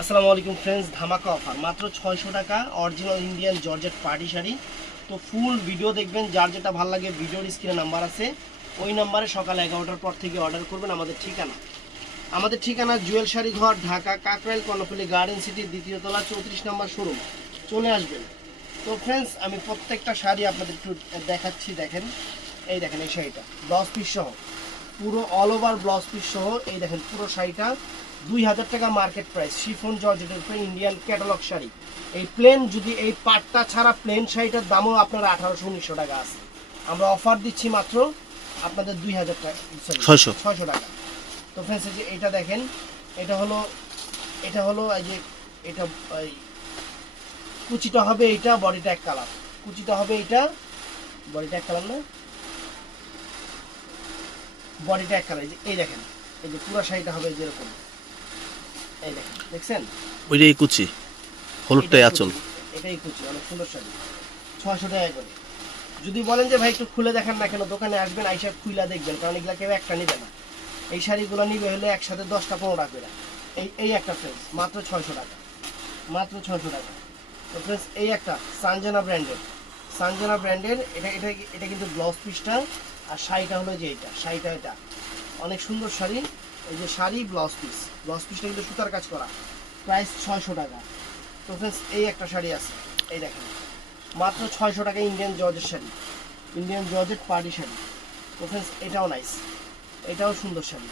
আসসালামু আলাইকুম ফ্রেন্ডস, ধামাকা অফার মাত্র 600 টাকা original Indian georgette party sari. তো ফুল ভিডিও দেখবেন, যার যেটা ভালো লাগে ভিডিওর স্ক্রিনে নাম্বার আছে, ওই নাম্বারে সকাল 11টার পর থেকে অর্ডার করবেন। আমাদের ঠিকানা জুয়েল শাড়ি ঘর, ঢাকা কাকরাইল কর্ণফুলী গার্ডেন সিটি, দ্বিতীয় তলা, 34 নম্বর শোরুম। চলে আসবেন। তো ফ্রেন্ডস, আমি প্রত্যেকটা শাড়ি আপনাদের একটু দেখাচ্ছি। দেখেন, এই দেখেন এই শাড়িটা ব্লাউজ পিস সহ, পুরো অল ওভার ব্লাউজ পিস সহ। এই দেখেন পুরো শাড়িটা 2000 টাকা মার্কেট প্রাইস, শিফন জর্জেটের উপরে ইন্ডিয়ান ক্যাটালগ শাড়ি। এই প্লেন, যদি এই পাটটা ছাড়া প্লেন শাড়িটার দামও আপনার 1800-1900 টাকা আছে। আমরা অফার দিচ্ছি মাত্র আপনাদের 2000 টাকা, সরি 600 টাকা। তো ফ্রেন্ডস, এই যে এটা দেখেন, এটা হলো এই যে এটা এই কুচিটা হবে, এইটা বডিটা এক কালার, কুচিটা হবে এইটা, বডিটা এক কালার না, বডিটা এক কালার। এই দেখেন, এই যে পুরো শাড়িটা হবে যেরকম, এই দেখেন, দেখছেন ওইটাই কুচি, হলুদটাই আঁচল। এটাই কুচি, অনেক সুন্দর শাড়ি, 600 টাকা করে। যদি বলেন যে ভাই একটু খুলে দেখান না কেন, দোকানে আসবেন, আইসা খুইলা দেখবেন, কারণ এগুলা কেউ একটা নিবে না। এই শাড়িগুলো নিবে হলে একসাথে 10টা 15টা করে। এই একটা ফ্রেন্ডস মাত্র 600 টাকা, মাত্র 600 টাকা। তো ফ্রেন্ডস, এই একটা সানজানা ব্র্যান্ডের, এটা কিন্তু ব্লাউজ পিসটা, আর শাড়িটা হলো যে এইটা, শাড়িটা এটা অনেক সুন্দর শাড়ি। এই যে শাড়ি, ব্লাউজ পিসটা কিন্তু সুতার কাজ করা, প্রাইস 600 টাকা। তো ফ্রেন্ডস, এই একটা শাড়ি আছে, এই দেখেন মাত্র 600 টাকা, Indian georgette sari, Indian georgette party sari. তো ফ্রেন্ডস, এটাও নাইস, এটাও সুন্দর শাড়ি।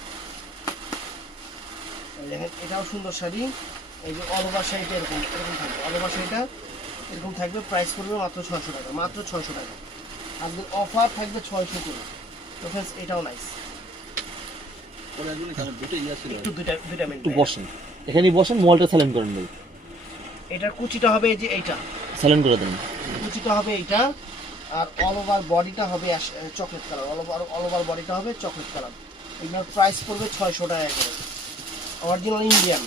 এই দেখেন, এটাও সুন্দর শাড়ি। এই যে অল ওভার শাড়িটা এরকম থাকবে, অল ওভার শাড়িটা এরকম থাকবে, প্রাইস করবে মাত্র 600 টাকা, মাত্র 600 টাকা। আজকের অফার থাকবে 600 করে। তো ফ্রেন্ডস, এটাও নাইস। একটু দুইটা মিনিট বসেন, এখানেই বসেন, মোবাইলটা সাইলেন্ট করেন ভাই। এটার কুচিটা হবে এই যে এইটা, সাইলেন্ট করে দেন। কুচিটা হবে এইটা, আর অল ওভার বডিটা হবে চকলেট কালার, অল ওভার বডিটা হবে চকলেট কালার। এগুলোর প্রাইস পড়বে 600 টাকা করে, অরিজিনাল ইন্ডিয়ান।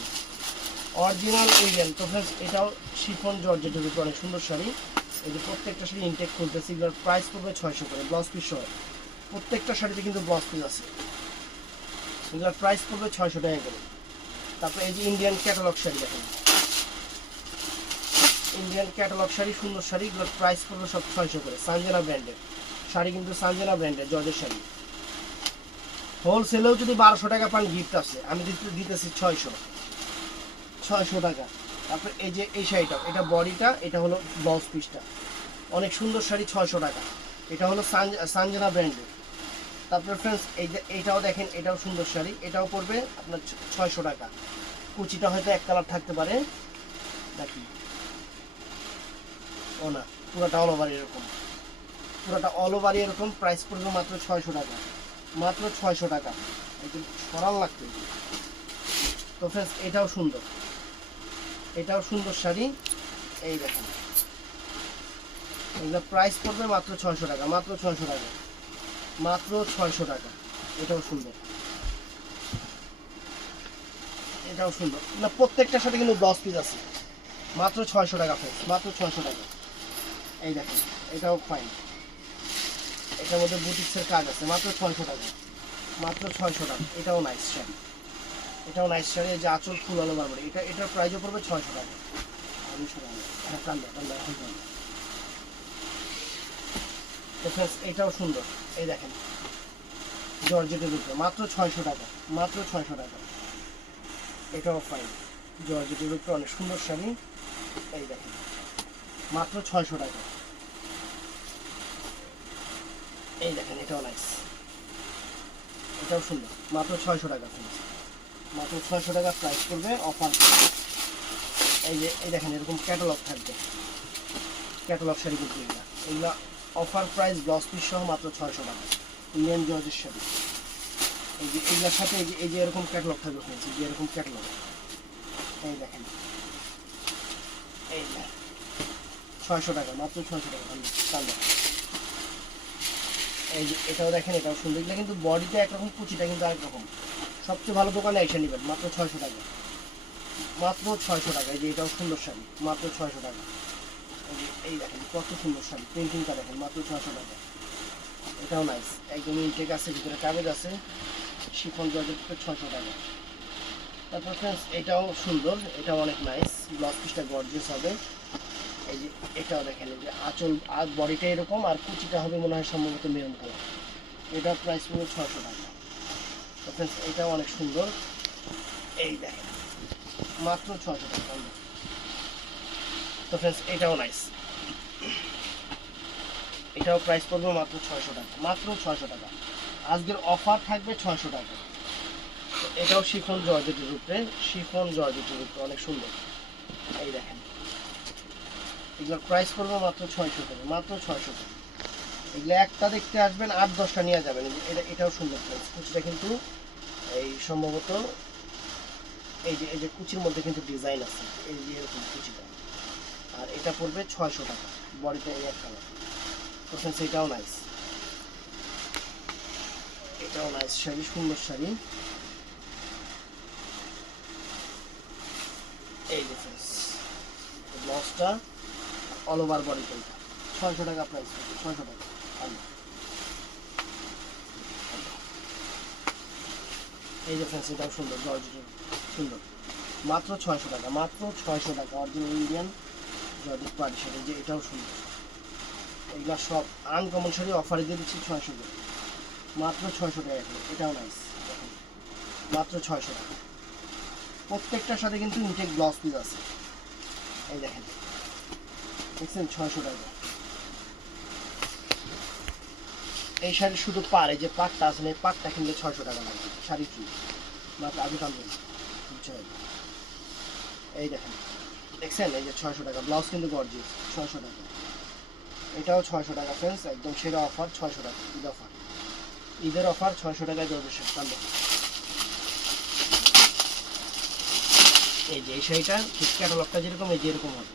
তো ফ্রেন্ডস, এটাও শিফন জর্জেটের উপর অনেক সুন্দর শাড়ি। এই যে প্রত্যেকটা শাড়ি ইনটেক খুলতেছি, এগুলোর প্রাইস পড়বে 600 করে, ব্লাউজ পিস সহ। প্রত্যেকটা শাড়িতে কিন্তু ব্লাউজ পিস আছে, এগুলোর প্রাইস পড়বে 600 টাকা করে। তারপরে এই যে ইন্ডিয়ান ক্যাটালগ শাড়ি দেখেন, ইন্ডিয়ান ক্যাটালগ শাড়ি, সুন্দর শাড়ি, এগুলোর প্রাইস পড়বে সব 600 করে। সানজানা ব্র্যান্ডের শাড়ি, কিন্তু সানজানা ব্র্যান্ডের জর্জের শাড়ি। হোলসেলেও যদি 1200 টাকা পান গিফট আছে, আমি দিতেছি 600 টাকা। তারপর এই যে এই শাড়িটা, এটা বডিটা, এটা হলো ব্লাউজ পিসটা, অনেক সুন্দর শাড়ি, 600 টাকা। এটা হলো সানজানা ব্র্যান্ডের। তারপরে ফ্রেন্ডস, এই যে এইটাও দেখেন, এটাও সুন্দর শাড়ি, এটাও পড়বে আপনার 600 টাকা। কুচিটা হয়তো এক কালার থাকতে পারে নাকি, ও না, পুরোটা অল ওভার এরকম, প্রাইস পড়বে মাত্র 600 টাকা, মাত্র 600 টাকা। একটু সরাল লাগবে। তো ফ্রেন্ডস, এটাও সুন্দর শাড়ি, এই দেখেন, এগুলো প্রাইস পড়বে মাত্র 600 টাকা, মাত্র 600 টাকা, মাত্র 600 টাকা। এটাও সুন্দর না, প্রত্যেকটার সাথে কিন্তু 10 পিস আছে, মাত্র 600 টাকা ফ্রেন্ডস, মাত্র 600 টাকা। এই দেখেন, এটাও ফাইন, এটার মধ্যে বুটিক্সের কাজ আছে, মাত্র 600 টাকা, মাত্র 600 টাকা। এটাও নাইস শাড়ি, এই যে আঁচল ফুল আলো বারবার, এটার প্রাইসও পড়বে 600 টাকা। তো ফ্রেন্ডস, এটাও সুন্দর, এই দেখেন জর্জেটের উপরে, মাত্র 600 টাকা, মাত্র 600 টাকা। এটাও ফাইন, জর্জেটের উপরে অনেক সুন্দর শাড়ি, এই দেখেন মাত্র 600 টাকা। এই দেখেন, এটাও নাইস, এটাও সুন্দর, মাত্র 600 টাকা ফ্রেন্ডস, মাত্র 600 টাকা প্রাইস করবে অফার। এই দেখেন, এরকম ক্যাটালগ থাকবে, ক্যাটালগ শাড়ি কিন্তু এগুলো অফার প্রাইস, ব্লাউজ পিস সহ মাত্র 600 টাকা, ইন্ডিয়ান জর্জের শাড়ি। এই যে এগুলোর সাথে এই যে এরকম ক্যাটালগ থাকবে ফ্রেন্ডস, এই যে এরকম ক্যাটালগ, এই দেখেন, এই 600 টাকা, মাত্র 600 টাকা। এই যে এটাও দেখেন, এটাও সুন্দর, এগুলো কিন্তু বডিটা একরকম, কুচিটা কিন্তু আরেক রকম। সবচেয়ে ভালো দোকানে এসে নেবেন, মাত্র 600 টাকা, মাত্র 600 টাকা। এই যে এটাও সুন্দর শাড়ি, মাত্র 600 টাকা। এই দেখেন কত সুন্দর শাড়ি, প্রিন্টিংটা দেখেন, মাত্র 600 টাকা। এটাও নাইস, একদম ইনটেক আছে, ভিতরে কাগজ আছে, শিফন জর্জেট 600 টাকা। তারপর ফ্রেন্ডস এটাও সুন্দর, এটাও অনেক নাইস, ব্লাউজ পিসটা গর্জিয়াস হবে। এই যে এটাও দেখেন, এই যে আঁচল আর বডিটা এরকম, আর কুচিটা হবে মনে হয় সম্ভবত মেরুন কালার। এটার প্রাইস পড়বে 600 টাকা। তো ফ্রেন্ডস এটাও অনেক সুন্দর, এই দেখেন মাত্র 600 টাকা। তো ফ্রেন্ডস এটাও নাইস, এটাও প্রাইস পড়বে মাত্র 600 টাকা, মাত্র 600 টাকা। আজকের অফার থাকবে 600 টাকা। তো এটাও শিফন জর্জেটের উপরে, শিফন জর্জেটের উপরে অনেক সুন্দর, এই দেখেন এগুলোর প্রাইস পড়বে মাত্র 600 টাকা, মাত্র 600 টাকা। এগুলো একটা দেখতে আসবেন 8-10টা নিয়ে যাবেন। এটাও সুন্দর প্রাইস, কুচিটা কিন্তু এই সম্ভবত এই যে কুচির মধ্যে কিন্তু ডিজাইন আছে, এই যে এরকম কুচিটা। আর এটা পড়বে 600 টাকা, বডিটা এই এক কালার। তো ফ্রেন্ডস এটাও নাইস, এটাও নাইস শাড়ি, সুন্দর শাড়ি। এই যে ফ্রেন্ডস ব্লাউজটা অল ওভার বডি কোনটা 600 টাকা প্রাইস, 600 টাকা। এই যে ফ্রেন্ডস এটাও সুন্দর, জর্জেটের সুন্দর, মাত্র 600 টাকা, মাত্র 600 টাকা। Original Indian georgette party sari, যে এটাও সুন্দর। এগুলো সব আনকমন শাড়ি অফারে দিয়ে দিচ্ছি 600 টাকা, মাত্র 600 টাকা করে। এটাও নাইস, মাত্র 600 টাকা। প্রত্যেকটার সাথে কিন্তু ইনটেক ব্লাউজ পিস আছে, এই দেখেন দেখছেন 600 টাকা। এই শাড়ি শুধু পার, এই যে পাটটা আছে না, এই পাটটা কিনলে 600 টাকা লাগবে শাড়ি কি, মাত্র আগে টানবেন। এই দেখেন দেখছেন, এই যে 600 টাকা ব্লাউজ কিন্তু গর্জিয়াস, 600 টাকা। এটাও 600 টাকা ফ্রেন্ডস, একদম সেরা অফার, 600 টাকা ঈদ অফার, ঈদের অফার 600 টাকায় জর্জেট শাড়ি টানবেন। এই যে এই শাড়িটা ঠিক ক্যাটালগটা যেরকম, এই যে এরকম হবে।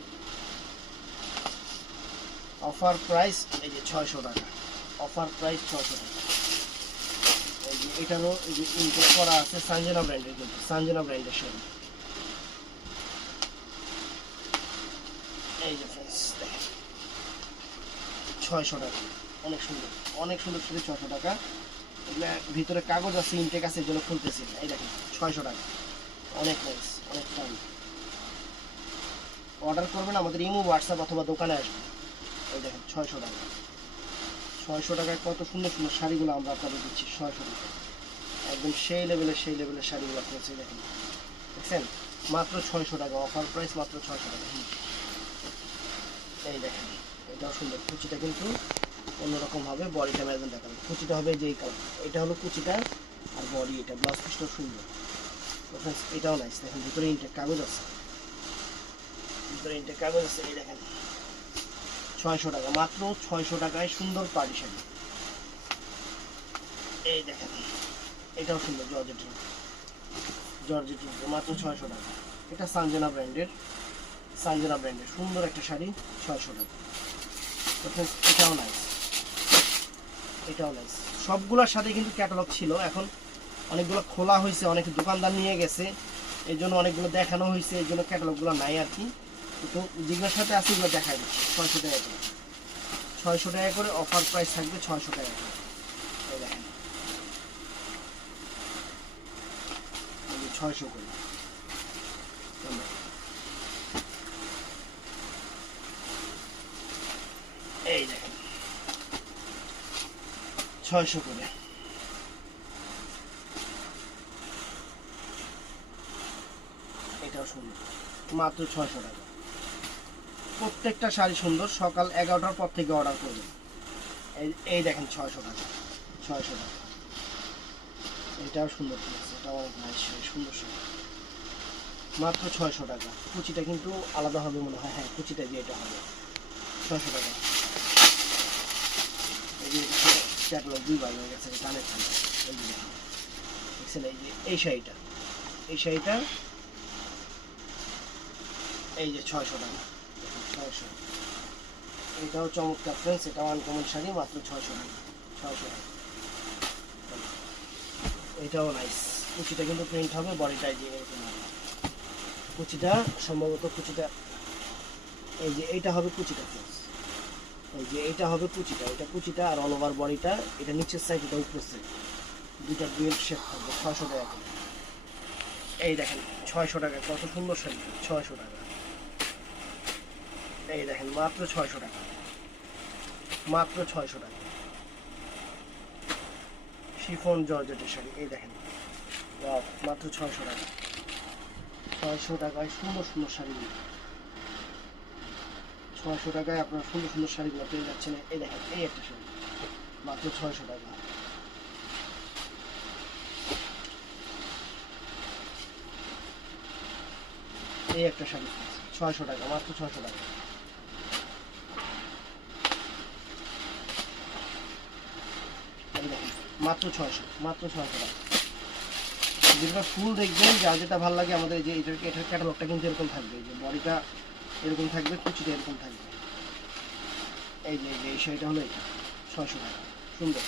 অফার প্রাইস এই যে 600 টাকা, অফার প্রাইস 600 টাকা। এই যে এটারও এই যে ইনটেক করা আছে, সানজানা ব্র্যান্ডের, কিন্তু সানজানা ব্র্যান্ডের শাড়ি। এই যে ফ্রেন্ডস দেখেন 600 টাকা, অনেক সুন্দর, অনেক সুন্দর শাড়ি, 600 টাকা। এগুলো ভিতরে কাগজ আছে, ইনটেক আছে, এই জন্য খুলতেছি না। এই দেখেন 600 টাকা, অনেক নাইস, অনেক টাইম। অর্ডার করবেন আমাদের ইমো, হোয়াটসঅ্যাপ অথবা দোকানে আসবেন। এই দেখেন 600 টাকা, 600 টাকায় কত সুন্দর সুন্দর শাড়িগুলো আমরা আপনাদের দিচ্ছি 600 টাকা, একদম সেই লেভেলের শাড়িগুলো আপনার। দেখেন দেখছেন, মাত্র 600 টাকা, অফার প্রাইস মাত্র 600 টাকা। এই দেখেন এটাও সুন্দর, কুচিটা কিন্তু অন্যরকম হবে, বডিটা ম্যাজেন্টা দেখাবে, কুচিটা হবে যেই কালার, এটা হলো কুচিটা আর বডি, এটা ব্লাউজ পিসটাও সুন্দর। তো ফ্রেন্ডস এটাও নাইস, দেখেন ভিতরে ইনটেক কাগজ আছে, ভিতরে ইনটেক কাগজ আছে। এই দেখেন 600 টাকা, মাত্র 600 টাকায় সুন্দর পার্টি শাড়ি। এই দেখেন এটাও সুন্দর, জর্জেটের, মাত্র 600 টাকা। এটা সানজানা ব্র্যান্ডের, সানজানা ব্র্যান্ডের সুন্দর একটা শাড়ি, 600 টাকা। তো ফ্রেন্ডস এটাও নাইস, এটাও নাইস। সবগুলোর সাথে কিন্তু ক্যাটালগ ছিল, এখন অনেকগুলো খোলা হয়েছে, অনেক দোকানদার নিয়ে গেছে, এই জন্য অনেকগুলো দেখানো হয়েছে, এই জন্য ক্যাটালগুলো নাই আর কি। তো যেগুলোর সাথে আছে এগুলো দেখাই দিচ্ছি 600 টাকা করে, 600 টাকা করে অফার প্রাইস থাকবে, 600 টাকা করে। এই দেখেন 600 করে। এই দেখেন 600 করে, এটাও সুন্দর, মাত্র 600 টাকা। প্রত্যেকটা শাড়ি সুন্দর, সকাল 11টার পর থেকে অর্ডার করবেন। এই দেখেন 600 টাকা, 600 টাকা। এটাও সুন্দর, এটাও অনেক নাইস শাড়ি, সুন্দর শাড়ি, মাত্র 600 টাকা। কুচিটা কিন্তু আলাদা হবে মনে হয়, হ্যাঁ কুচিটা দিয়ে এটা হবে 600 টাকা। এই যে ক্যাটালগ 2 বার হয়ে গেছে, কানের থানা। এই যে দেখছেন, এই যে এই শাড়িটা, এই শাড়িটা এই যে 600 টাকা, 600। এটাও চমৎকার ফ্রেন্ডস, এটাও আনকমন শাড়ি, মাত্র 600 টাকা, 600 টাকা। এটাও নাইস, কুচিটা কিন্তু প্রিন্ট হবে, বডিটাই যে এরকম হবে। কুচিটা সম্ভবত কুচিটা এই যে এইটা হবে কুচিটা ফ্রেন্ডস, এই যে এইটা হবে কুচিটা, এটা কুচিটা আর অল ওভার বডিটা, এটা নিচের সাইড, এটা উপরের সাইড, দুইটা ডুয়েল শেপ থাকবে, 600 টাকা করে। এই দেখেন 600 টাকা, কত সুন্দর শাড়ি, 600 টাকা। এই দেখেন মাত্র 600 টাকা, মাত্র 600 টাকা। শিফন জর্জেটের শাড়ি, এই দেখেন ওয়াও, মাত্র 600 টাকা। 600 টাকায় সুন্দর সুন্দর শাড়িগুলো, 600 টাকায় আপনার সুন্দর সুন্দর শাড়িগুলো পেয়ে যাচ্ছেন। এই দেখেন এই একটা শাড়ি মাত্র 600 টাকা। এই একটা শাড়ি 600 টাকা, মাত্র 600 টাকা। এই দেখেন মাত্র 600, মাত্র 600 টাকা। যেটা ফুল দেখবেন, যার যেটা ভালো লাগে আমাদের এই যে এটার ক্যাটালগটা কিন্তু এরকম থাকবে, এই যে বডিটা এরকম থাকবে, কুচিটা এরকম থাকবে। এই যে এই শাড়িটা হলো এটা 600 টাকা, সুন্দর।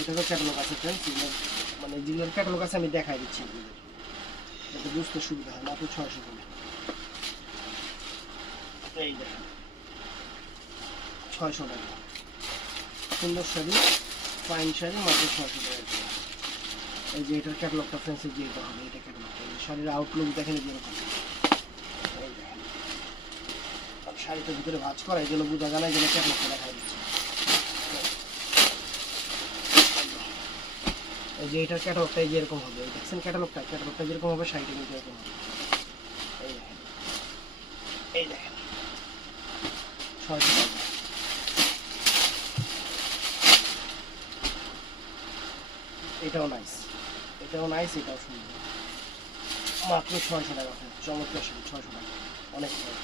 এটারও ক্যাটালগ আছে ফ্রেন্ডস, মানে যেগুলোর ক্যাটালগ আছে আমি দেখাই দিচ্ছি আপনাদের, যাতে বুঝতে সুবিধা হয়। মাত্র 600 টাকা। এই দেখেন 600 টাকা, সুন্দর শাড়ি, ফাইন শাড়ি, মাত্র 600 টাকা। এই যে এটার ক্যাটালগটা ফ্রেন্ডসের যে এটা হবে, এটা ক্যাটালগটা, শাড়ির আউটলুক দেখেন যেরকম। এই দেখেন আর শাড়িটার ভিতরে ভাঁজ করা, এই জন্য বোঝা যায় না, এই জন্য ক্যাটালগটা দেখা দিচ্ছে। এই যে এটার ক্যাটালগটা এই যে এরকম হবে, এই দেখছেন ক্যাটালগটা যেরকম হবে শাড়িটা কিন্তু এরকম হবে। এই দেখেন, এই দেখেন 600 টাকা। এটাও নাইস, এটাও নাইস, এটাও সুন্দর, মাত্র 600 টাকা। চমৎকার শাড়ি, 600 টাকা, অনেক ভালো।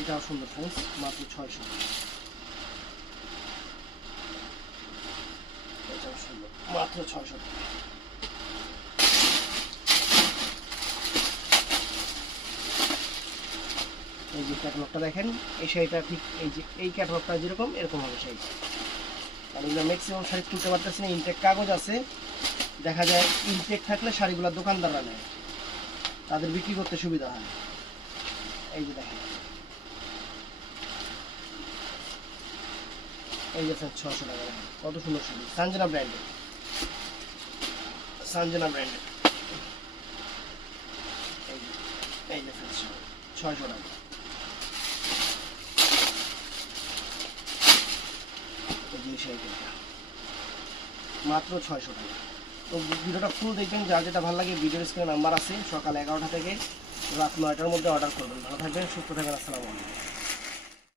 এটাও সুন্দর ফ্রেন্ডস, মাত্র 600 টাকা। এটাও সুন্দর, মাত্র 600 টাকা। এই যে ক্যাটালগটা দেখেন, এই শাড়িটা ঠিক এই যে এই ক্যাটালগটা যেরকম এরকম হবে শাড়িটা। মানে এগুলো ম্যাক্সিমাম শাড়ি তুলতে পারতেছি না, ইনটেক কাগজ আছে, দেখা যায় ইনটেক থাকলে শাড়িগুলো দোকানদাররা নেয়, তাদের বিক্রি করতে সুবিধা হয়। এই যে দেখেন, এই যে 600 টাকা, দেখেন কত সুন্দর শাড়ি, সানজানা ব্র্যান্ডের, সানজানা ব্র্যান্ডের। এই যে 600 টাকা। এই যে শাড়িটা মাত্র 600 টাকা। তো ভিডিওটা ফুল দেখবেন, যার যেটা ভালো লাগে ভিডিওর স্ক্রিনে নাম্বার আছে, সকাল 11টা থেকে রাত 9টার মধ্যে অর্ডার করবেন। ভালো থাকবেন, সুস্থ থাকবেন, আসসালামু আলাইকুম।